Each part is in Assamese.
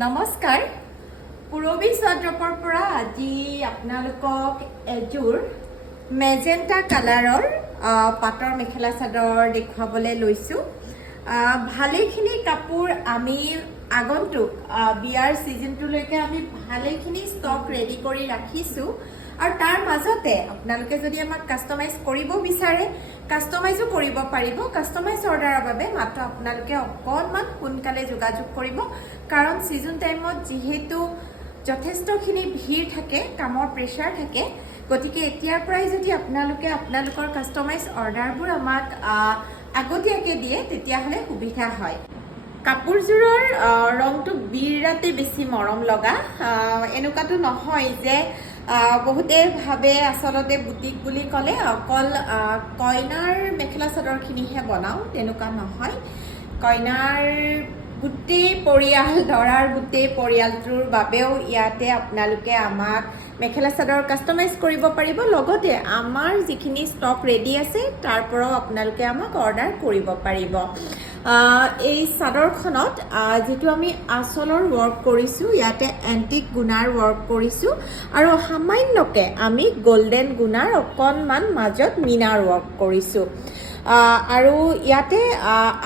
নমস্কাৰ পুৰবী ৱাৰ্ড্ৰপৰ পৰা আজি আপোনালোকক এযোৰ মেজেণ্টা কালাৰৰ পাটৰ মেখেলা চাদৰ দেখুৱাবলৈ লৈছোঁ। ভালেখিনি কাপোৰ আমি আগন্তুক বিয়াৰ সিজনটোলৈকে আমি ভালেখিনি ষ্টক ৰেডি কৰি ৰাখিছোঁ আৰু তাৰ মাজতে আপোনালোকে যদি আমাক কাষ্টমাইজ কৰিব বিচাৰে কাষ্টমাইজো কৰিব পাৰিব। কাষ্টমাইজ অৰ্ডাৰৰ বাবে মাত্ৰ আপোনালোকে অকণমান সোনকালে যোগাযোগ কৰিব, কাৰণ সিজন টাইমত যিহেতু যথেষ্টখিনি ভিৰ থাকে, কামৰ প্ৰেছাৰ থাকে, গতিকে এতিয়াৰ পৰাই যদি আপোনালোকৰ কাষ্টমাইজ অৰ্ডাৰবোৰ আমাক আগতীয়াকৈ দিয়ে তেতিয়াহ'লে সুবিধা হয়। কাপোৰযোৰৰ ৰংটো বিৰাটেই বেছি মৰম লগা। এনেকুৱাটো নহয় যে বহুতে ভাবে আচলতে বুটিক বুলি ক'লে অকল কইনাৰ মেখেলা চাদৰখিনিহে বনাওঁ, তেনেকুৱা নহয়। কইনাৰ গোটেই পৰিয়াল, দৰাৰ গোটেই পৰিয়ালটোৰ বাবেও ইয়াতে আপোনালোকে আমাক মেখেলা চাদৰ কাষ্টমাইজ কৰিব পাৰিব। লগতে আমাৰ যিখিনি ষ্টক ৰেডি আছে তাৰ পৰাও আপোনালোকে আমাক অৰ্ডাৰ কৰিব পাৰিব। এই চাদৰখনত যিটো আমি আঁচলৰ ৱৰ্ক কৰিছোঁ, ইয়াতে এণ্টিক গুণাৰ ৱৰ্ক কৰিছোঁ আৰু সামান্যকৈ আমি গল্ডেন গুণাৰ অকণমান মাজত মিনাৰ ৱৰ্ক কৰিছোঁ। আৰু ইয়াতে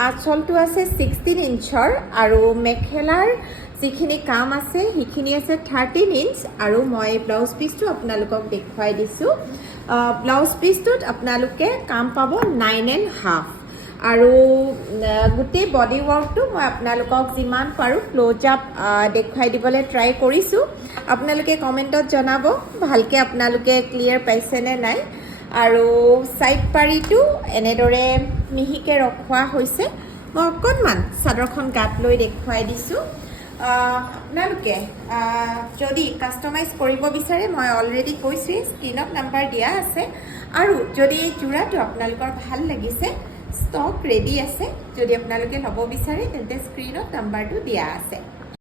আঁচলটো আছে 16 ইঞ্চৰ আৰু মেখেলাৰ যিখিনি কাম আছে সেইখিনি আছে 13 ইঞ্চ আৰু মই ব্লাউজ পিচটো আপোনালোকক দেখুৱাই দিছোঁ। ব্লাউজ পিচটোত আপোনালোকে কাম পাব 9.5 আৰু গোটেই বডি ৱৰ্কটো মই আপোনালোকক যিমান পাৰোঁ ক্ল'জ আপ দেখুৱাই দিবলৈ ট্ৰাই কৰিছোঁ। আপোনালোকে কমেণ্টত জনাব ভালকৈ আপোনালোকে ক্লিয়াৰ পাইছেনে নাই। আৰু ছাইড পাৰিটো এনেদৰে মিহিকৈ ৰখোৱা হৈছে। মই অকণমান চাদৰখন গাত লৈ দেখুৱাই দিছোঁ। আপোনালোকে যদি কাষ্টমাইজ কৰিব বিচাৰে মই অলৰেডি কৈছোঁৱেই, স্ক্ৰীণত নাম্বাৰ দিয়া আছে। আৰু যদি এই যোৰাটো আপোনালোকৰ ভাল লাগিছে, ষ্টক ৰেডি আছে, যদি আপোনালোকে ল'ব বিচাৰে তেন্তে স্ক্ৰীণত নাম্বাৰটো দিয়া আছে।